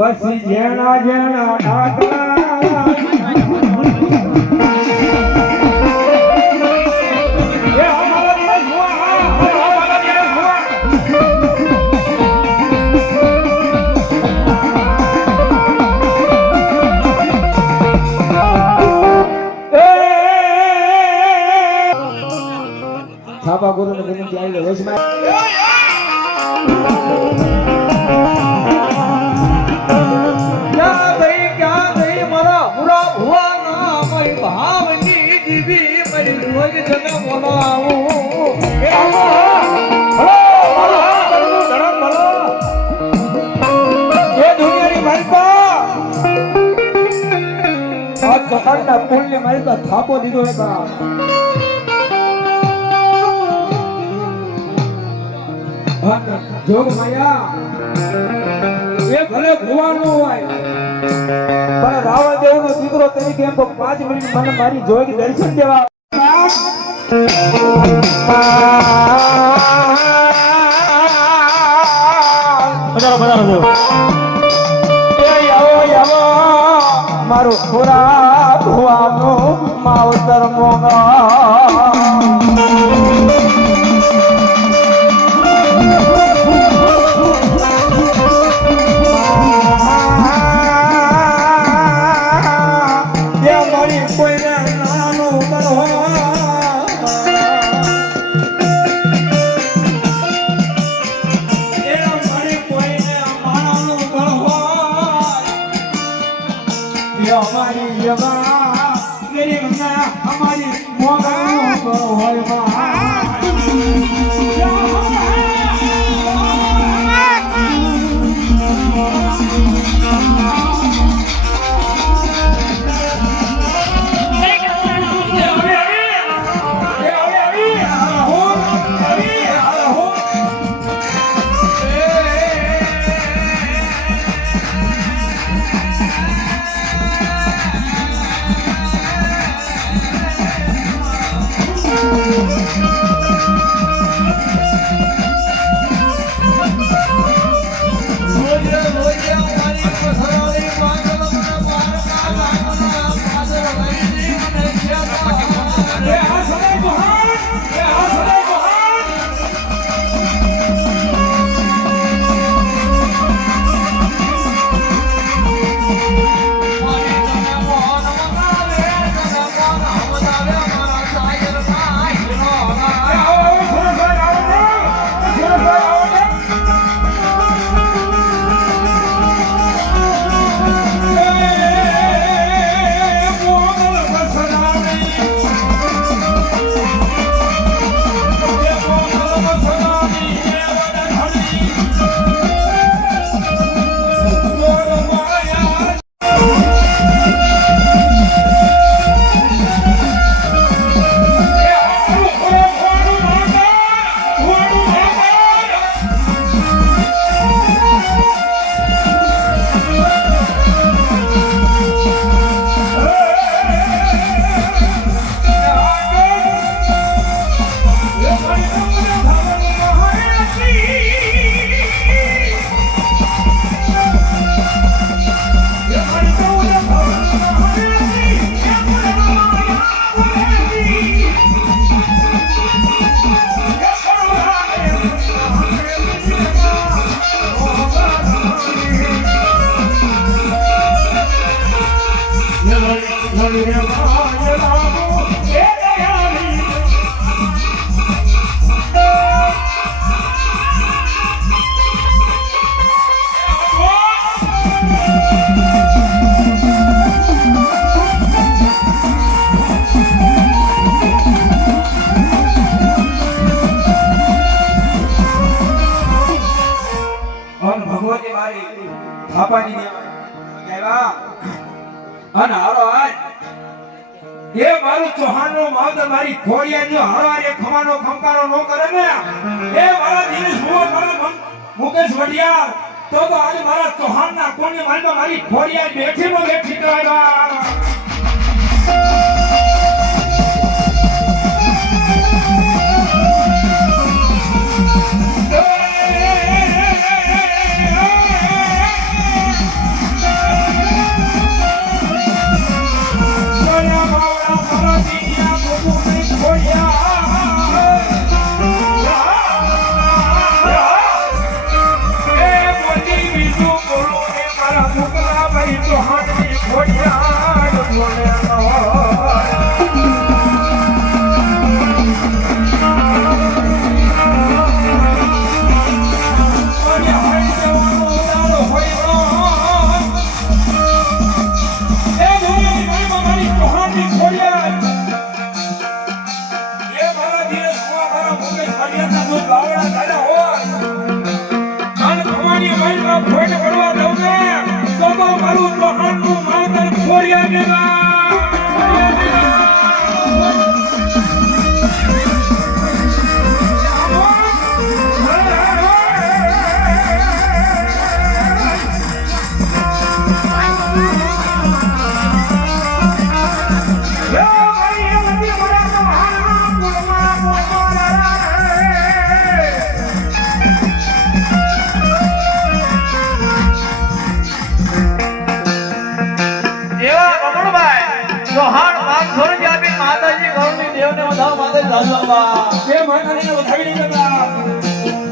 પછી જેણા જેણા ઢાકલા થાપા ગુરુને વિનંતી આવી વચમાં થાપો દીધો જોગ માયા એ ભલે ભુવાનો હોય પણ રાવણ દેવ નો દીકરો તરીકે એમ 5 મિનિટ મને મારી જોગ દર્શન દેવા મારો ખોરા ભુવાનો માવતર મોગા हमारी जगह मेरी गंगा हमारी मोगा હોય એ મારું ચૌહાણનો માવતર મારી ખોડિયાનો હરવારે ખમાનો ખમકારો નો કરે ને એ મારા દિનેશ ભુવો મારા મુકેશ વડિયાર તો આજે મારા ચૌહાણના કોણની માલમાં મારી ખોડિયા બેઠી નો બેઠી કરાવ્યા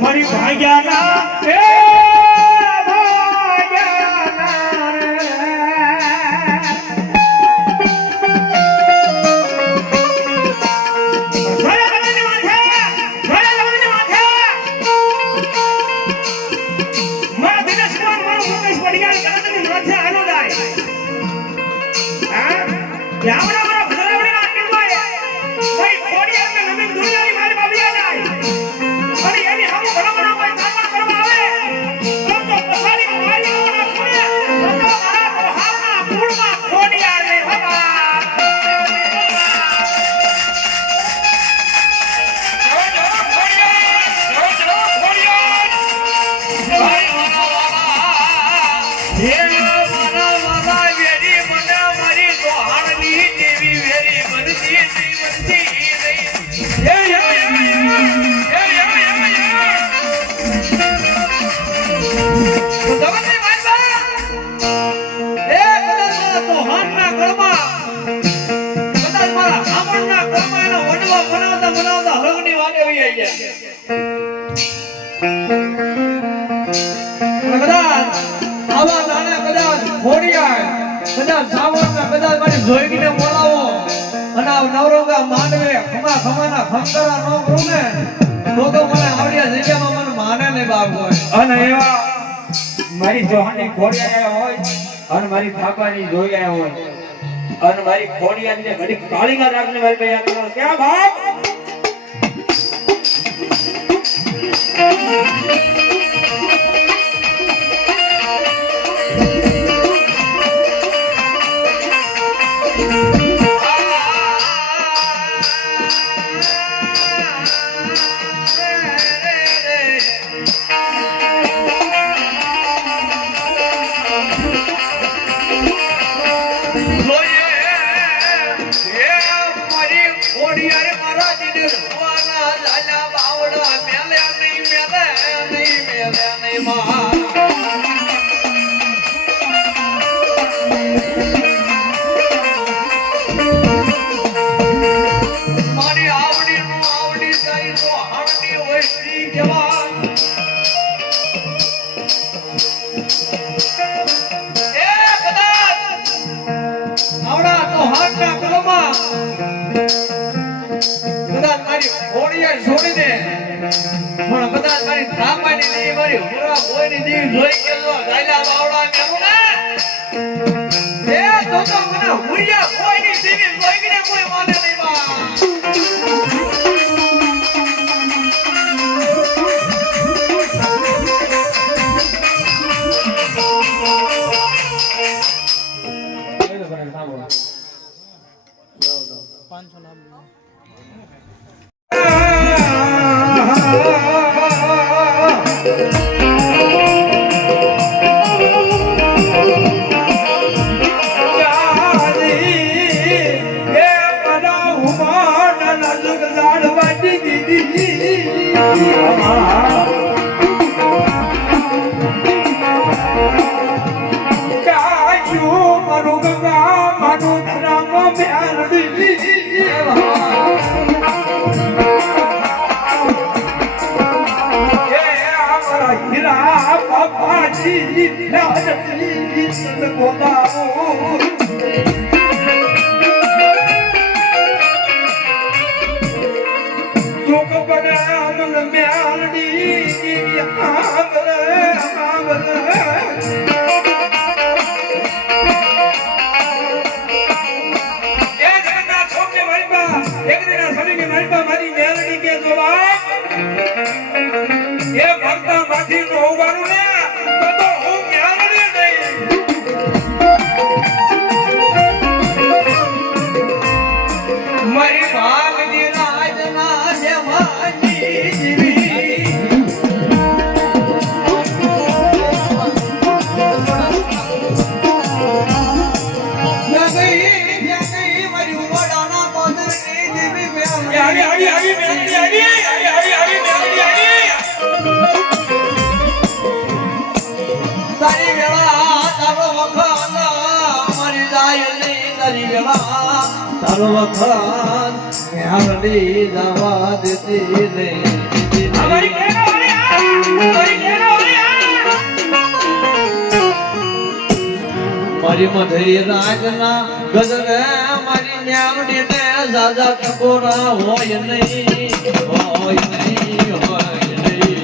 મારી ભાગ્યાના જોઈને બોલાવો અને નવરોગા માંડવે ખમા ખમાના ખંકરા નો કરું ને તો મને આવડિયા જગ્યામાં મને માને ને બાપ હોય અને એવા મારી ચૌહાણની ખોડિયા હોય અને મારી થાપાની જોઈ હોય અને મારી ખોડિયાની ઘડી કાળીગા રાખને મારી ભાઈ યાદ કરો ક્યાં બાપ તારો વખત મેળડી જવા દેતી રે મારી મધરી રાજના ગજરે મારી મેળડી ને દાદા ટકોરા હોય નહીં હોય નહીં હોય નહીં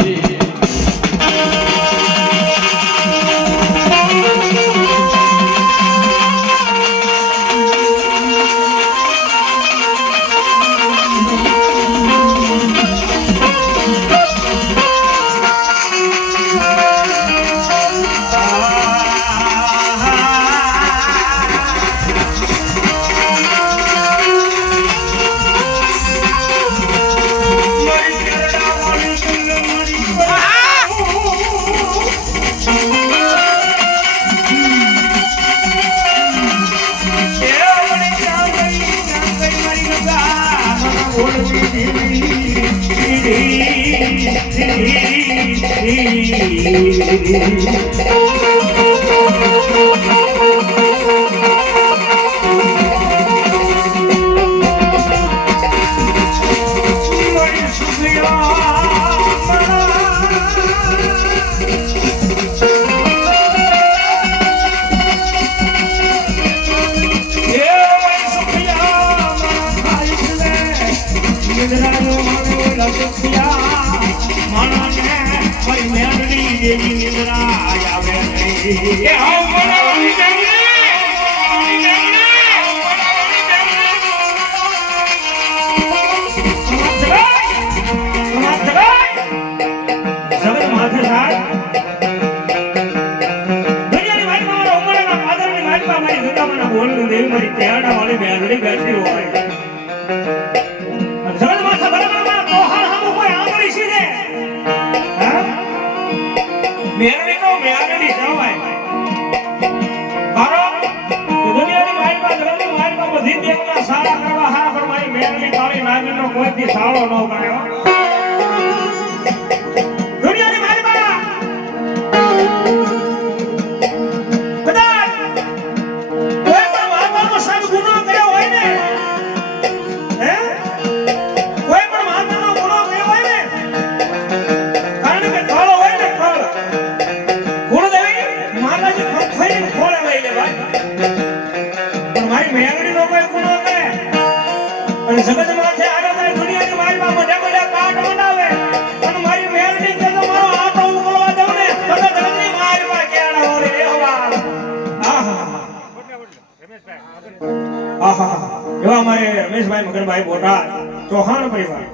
એવા અમારે રમેશભાઈ મગનભાઈ બોટાદ ચૌહાણ પરિવાર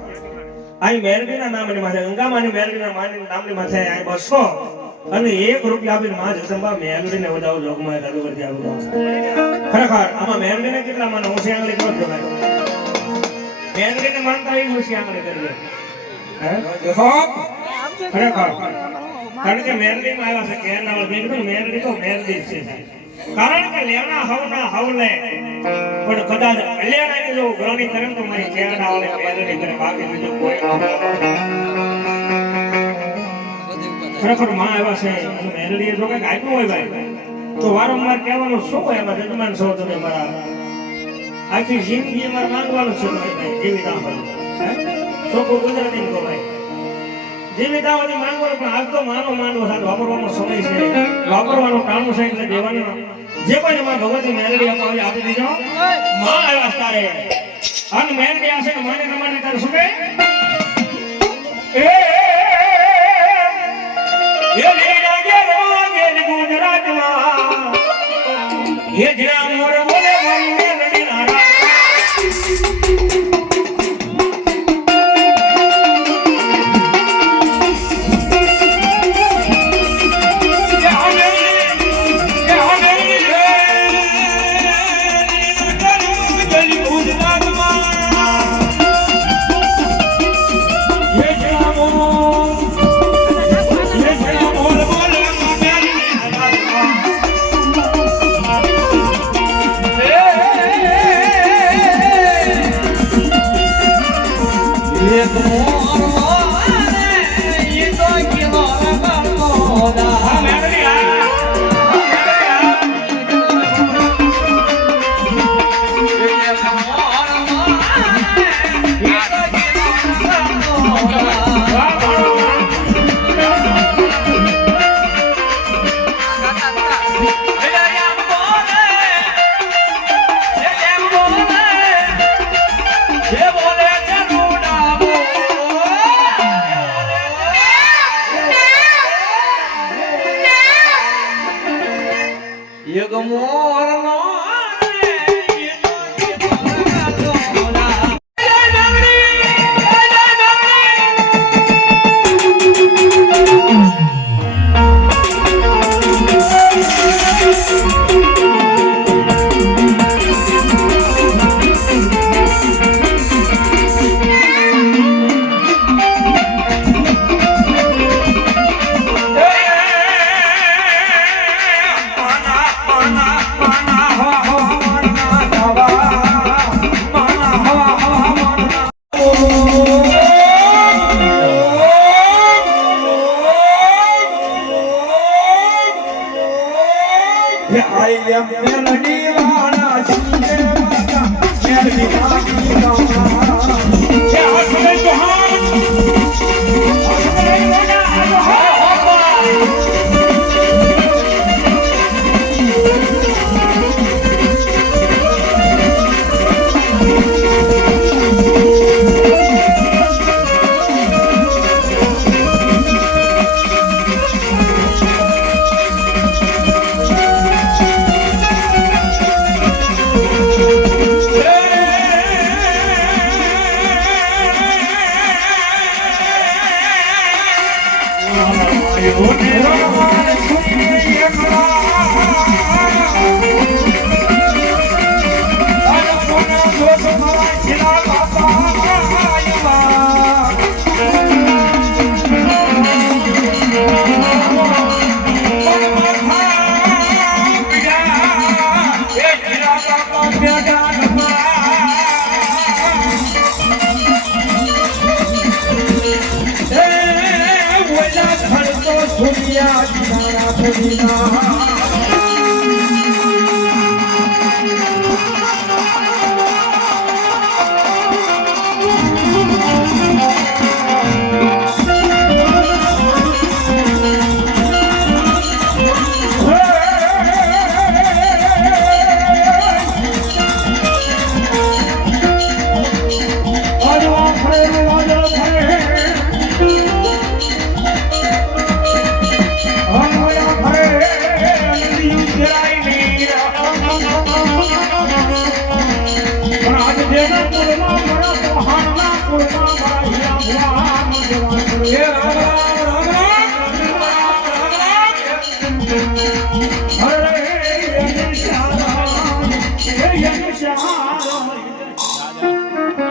અહીં મેરડીના નામની માથે ગંગામાની મેરડીના નામની માથે અહીં 200 અને 1 રૂપિયા આપીને માં જગદંબા મેરડીને વધાવો જોગમાં દાદુ કરતી આવું ખરેખર આમાં મેરડીને કેટલા મને હું છે આંગળી કરો ભાઈ મેલડીને માનતા એ ખુશી આપણે કરીએ હે દેખો ખરેખર કારણ કે મેલડીમાં આવ્યા છે કેરલાવાળા મેં કીધું મેલડી તો મેલડી છે કારણ કે લેણા હવના હવલે પણ કદાચ કલ્યાણાની જો ઉઘરાણી કરે તો મારી કેરલાવાળે મેલડી કરે બાકી બીજું કોઈ ખરેખર માં આવ્યા છે મેલડીએ જો કંઈક આપ્યું હોય ભાઈ તો વારંવાર કહેવાનું શું હોય એમાં જજમાન છો તમે મારા આખી જિંદગી અમારે માંગવાનું છે જીવિતા ચોખ્ખું ગુજરાતી કહો ભાઈ જીવિતાઓથી માંગવાનું પણ આજ તો માનો માનવો સાથે વાપરવાનો સમય છે વાપરવાનું ટાણું છે એટલે દેવાનું જે કોઈ માં ભગવતી મેલડી અપાવી આપી દીધો માં આવ્યા તારે અને મેલડી આવશે ને માને તમારે તારે શું કહે એ લીલા ગેરવા ગેર ગુજરાતમાં એ જ્યાં મોર બોલે મારી મેલડી નારા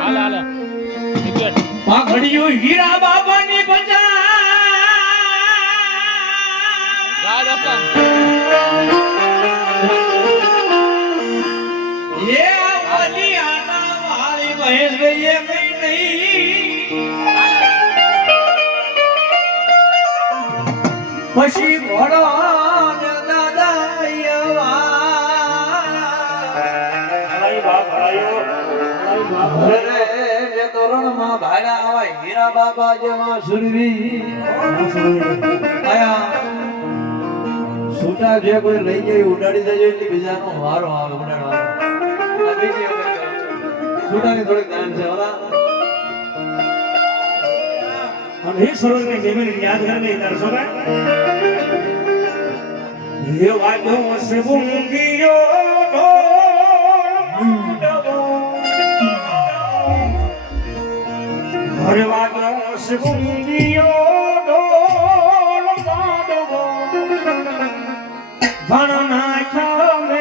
હાલ ઘોડિયું હીરા બાબાની બજા એ વાલી આના વાળી મહેશભાઈ એ કઈ નહીં પછી ઘોડો ને દાદા જે તોરણમાં ભાડા આવા હીરા બાબા જેવા સુરવી આયા છૂટા જે કોઈ લઈ જાય ઉડાડી દેજો એટલે બીજાનો વારો આવે ઉડાડવાનો આ બીજી વખત છૂટાની થોડીક ધ્યાન છે ઓલા અને એ સરોજને જમીન યાદ કરીને તાર સોગા એ વાજો સબુંગીયો હરે વાજો સબુંગીયો ઢોલ માંડવો ભણ નાખ્યા મે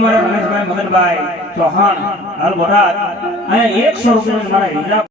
મારા રમેશભાઈ મગનભાઈ ચૌહાણ હાલ બોટાદ અહીંયા 100 રૂપિયા મારા હીરા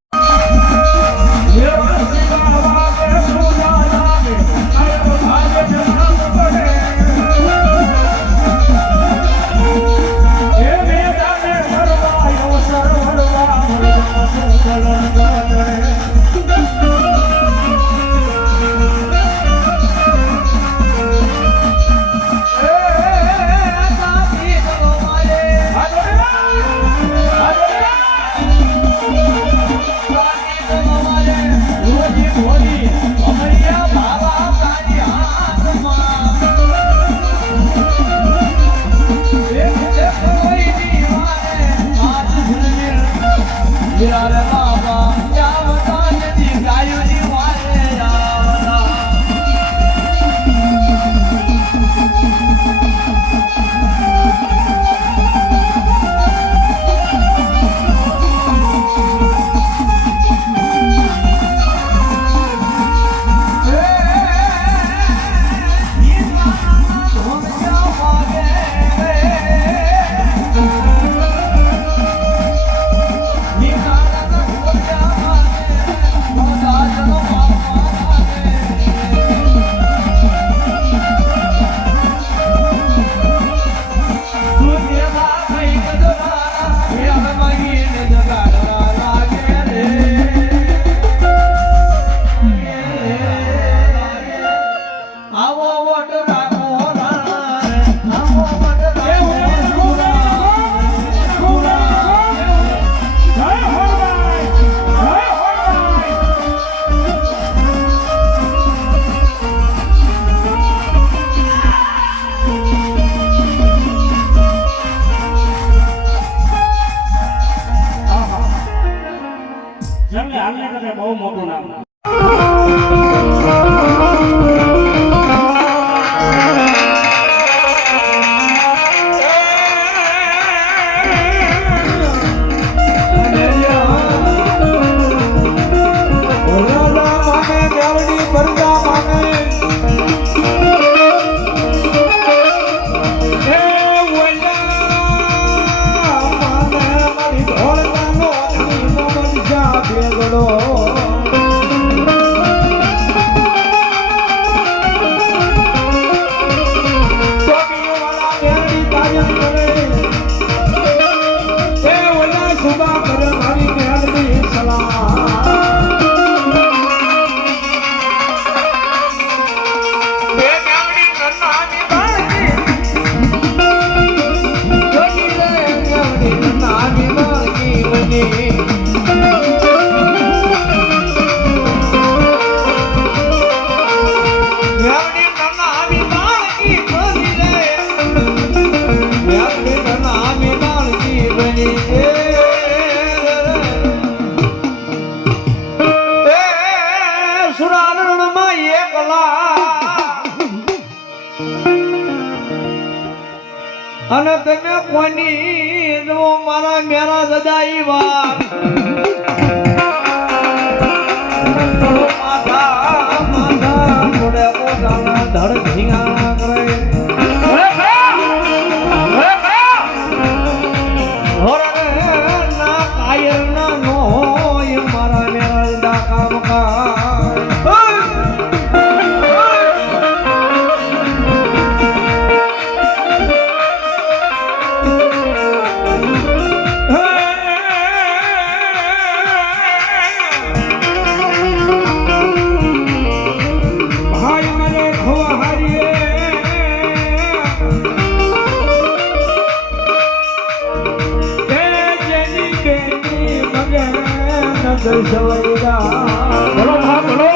જેમને હાલને કરતા બહુ મોટું નામ Thank you. અને તમે કોની જો મારા મેરા દદાઈ વાત માથા માથા મોડે ઓગાના ધડ ધીંગા કરે હોરે ના કાયર ના નો હોય મારા મેરા ડાકા મકા બોલો ભા બોલો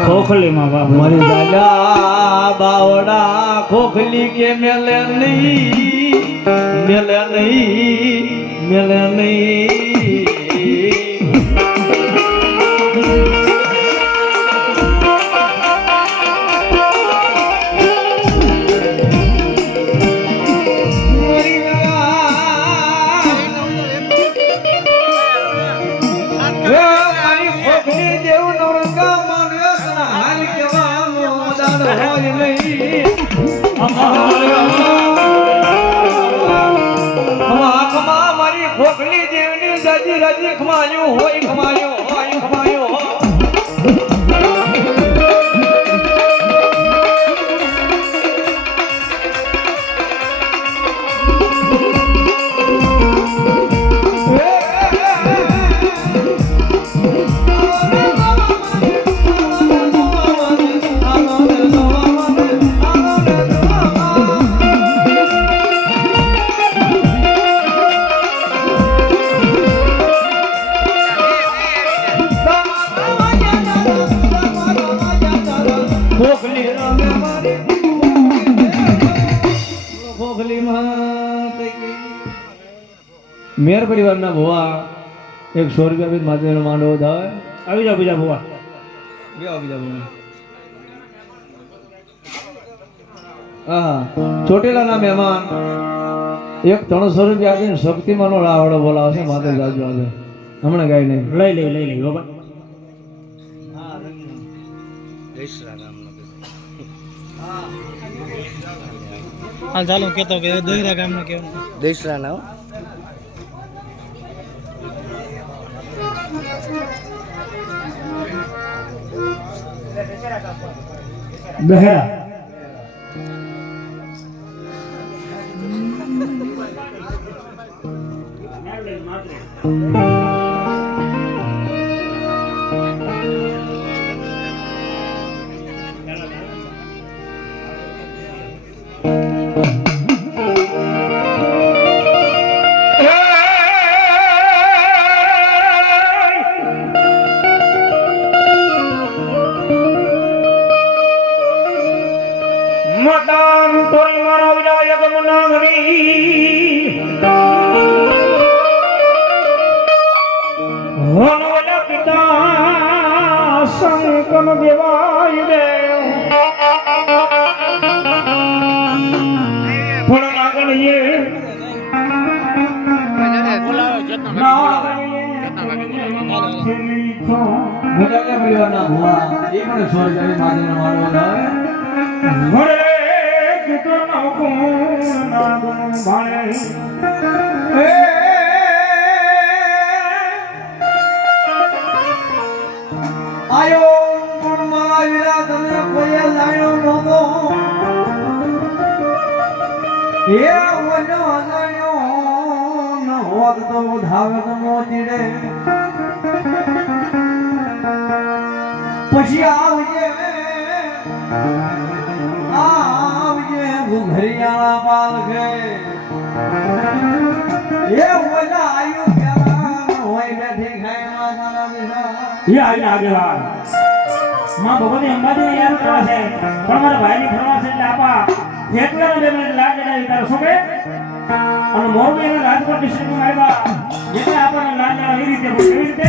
ખોખલીમાં બાબા મારી દાદા બાવડા ખોખલી કે મેલે નહીં મેલે નહીં મેલે નહીં મારી ખોખલી જેવની રાજી રાજી ખમાયું હોય ખમાયું હોય ખમાયું મેર પરિવારના ભોવા 100 રૂપિયા બી માતાનો માંડવો થાય આવી જાઓ બીજા ભુવા ચોટીલાના મહેમાન 300 રૂપિયા આપીને શક્તિમાનો રાવડો બોલાવશે માતા જાજુ આજે હમણાં ગાય નહીં લઈ લઈ બાબા હાલ ચાલો કેતો કે દોયરા ગામનો કેવું દેશરાના દહેરા મટાન તોરી મારો વિરાયક મનાગણી હોનવલા પિતા સંકન દેવાય મોટા કે મળવાના હુઆ એ મને સ્વર્ગ અને માધવનો મારવો લાવે ઘરે કીર્તન કોણ નાગનું ભાણે આયો ગુણમાં વિરા તમે કોઈ જાણ્યો નહોતો એ વનો જાણ્યો ન હોત તો ધાવત નો ચીડે પછી આવજે ઘુઘરિયાણા પાલખે એ ઓલા આયુ પ્યારા હોય બેઠી ખાય માતાના બિના ये आगे આગેવાન માં ભગવતી અંબાજીને યાદ કરવા છે પણ મારા ભાઈની ફરવા છે એટલે આપા એકલા બે મિનિટ લાગે ને તાર શું કે અને મોરબી અને રાજકોટ ડિસ્ટ્રિક્ટમાં આવ્યા જેને આપણને લાગે એ રીતે કેવી રીતે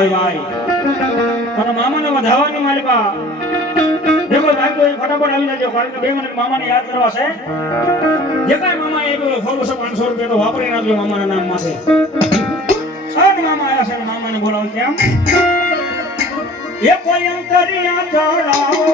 હોય ભાઈ અને મામાને વધાવવાની મારી પા દેખો ભાઈ તો ફટાફટ આવી જજો કારણ કે 2 મિનિટ મામાને યાદ કરવા છે જે કાંઈ મામા એ બોલો 100-500 રૂપિયા તો વાપરી નાખજો મામાના નામ માટે સાત મામા આવ્યા છે મામાને બોલાવો કેમ એ કોઈ અંતરિયા ચડાવો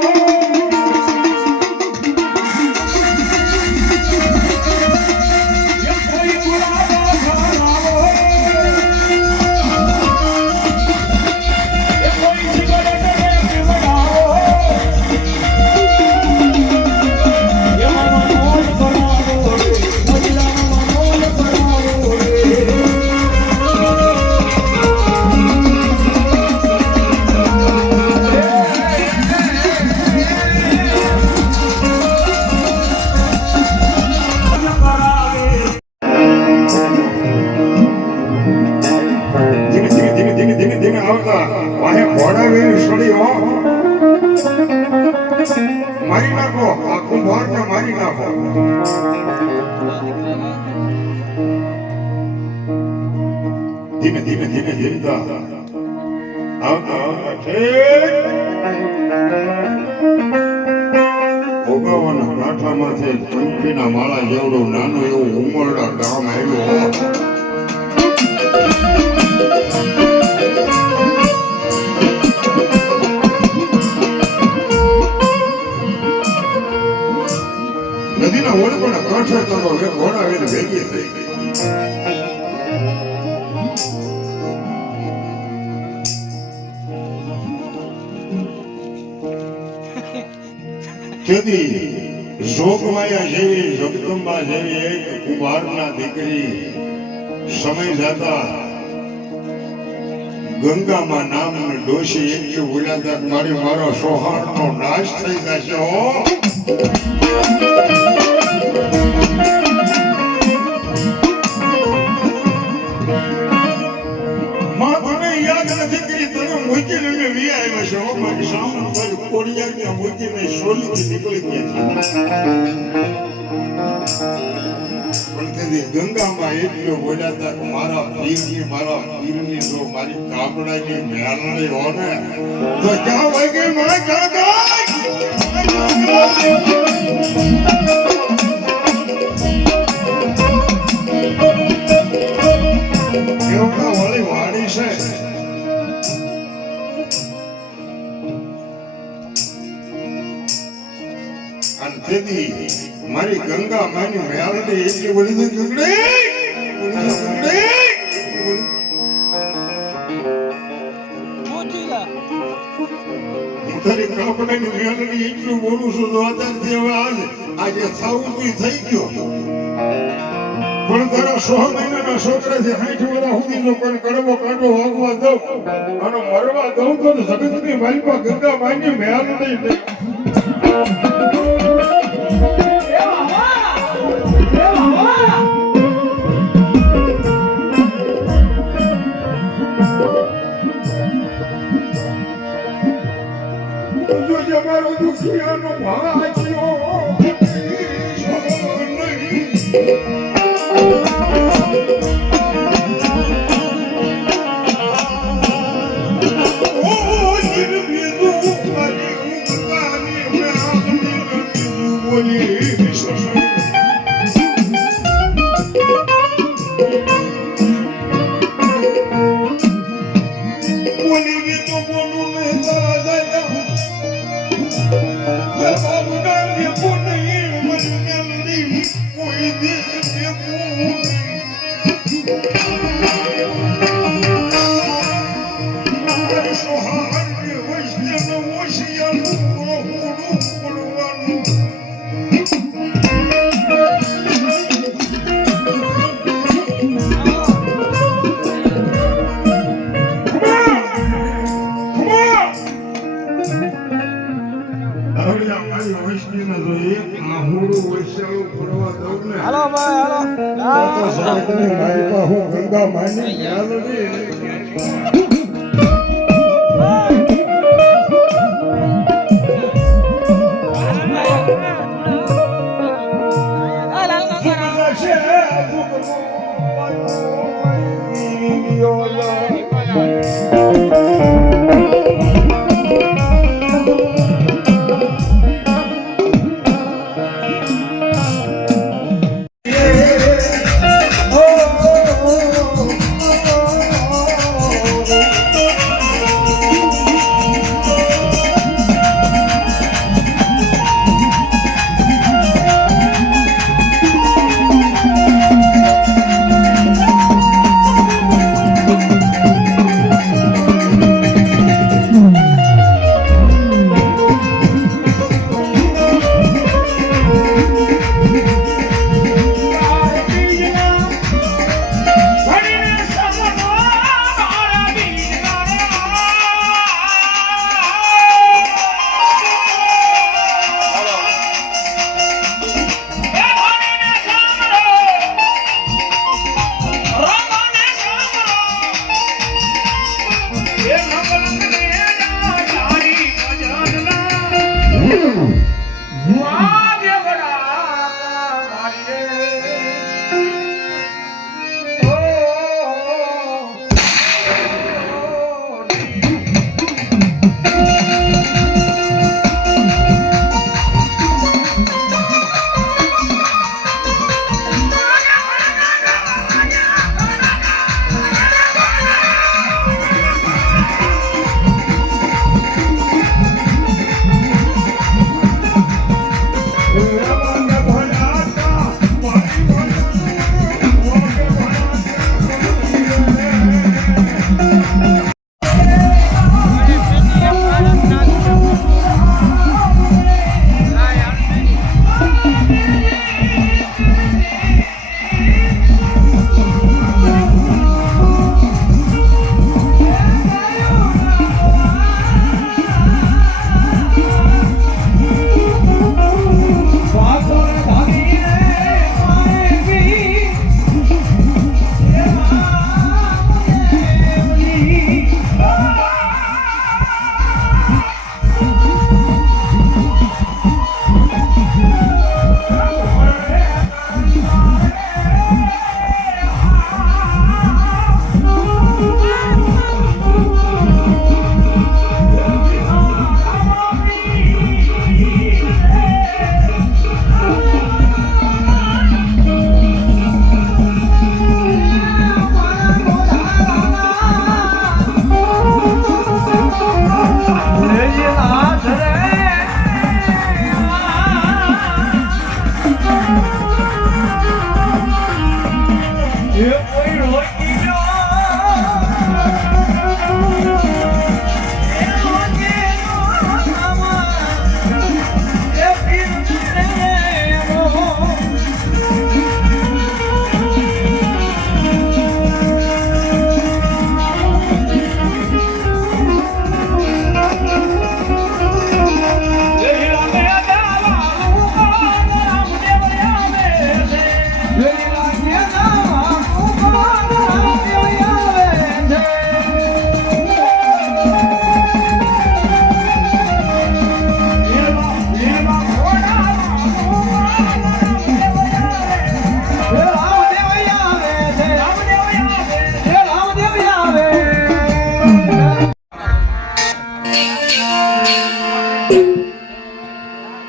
મારી નાખો આ કુંભારને મારી નાખો ધીમે ધીમે ધીમે ધીમતા આવતા ભોગાવાના કાંઠામાંથી પંખીના માળા જેવડું નાનું એવું ઉમરડા ગામ આવ્યું નદીના ઓળખોના કાંઠે તો ઘોડા વેલ ભેગી થઈ ગઈ તેથી જોગમાયા જેવી જગદંબા જેવી એક કુંભારના દીકરી સમય જતા ગંગામાં નામની ડોશી એટલી ઉલાદા મારી મારો સોહાણનો નાશ થઈ જશે હો યાદ નથી કરી તમે મૂકીને મેં વી આવ્યો છે હો મારી સામુ પર કોડિયા મૂકીને સોલીથી નીકળી ગયા છે પણ ગંગામાં એટલું બોલ્યા હતા મારા પીરની જો મારી કાપડાની મેળણી હો ને તો ક્યાં વહી ગઈ મારા કાકા એવડા વાળી વાડી છે અને તેથી મારી ગંગા માની મેળણી એટલી બધી તારી કાપડાની મેળણી એટલું બોલું છું તો અત્યારથી હવે આજે સાઉથી થઈ ગયો પણ તારા 100 મહિનાના છોકરાથી 60 વર્ષ સુધી જો કોઈ કડવો કાંટો વાગવા દઉં અને મરવા દઉં તો જગતની માલિકા ગંગા માની મેળણી નહીં મારો દુખિયાનો ભાગ્યો હાલો ભાઈ હાલો ગંગા માની મેળવી હાલો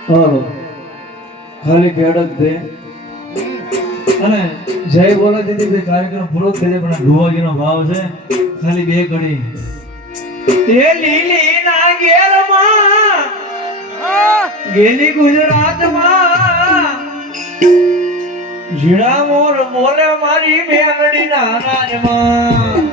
હાલો ખાલી બેડક દે અને જય બોલો દીદી ભાઈ કાર્યક્રમ પૂરો થઈ જાય પણ ઢુવાજીનો ભાવ છે ખાલી બે ઘડી એ લીલી ના ગેરમાં ગેલી ગુજરાતમાં ઝીણા મોર બોલે મારી મેલડી ના રાજમાં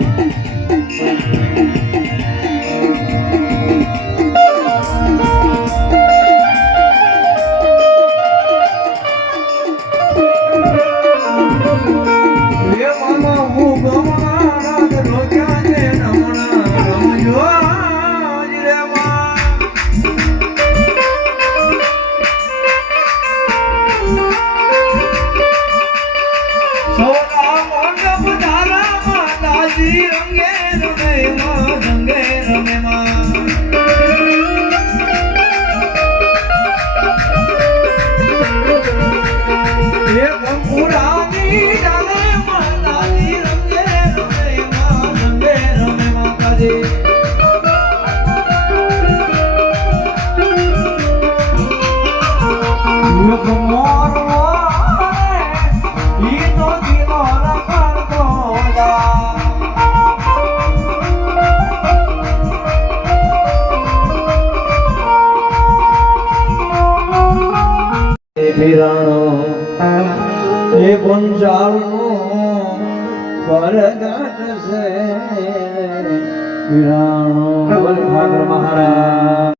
એ પંચાળનો પરગટ છે વિરાણો ઠાકર મહારાજ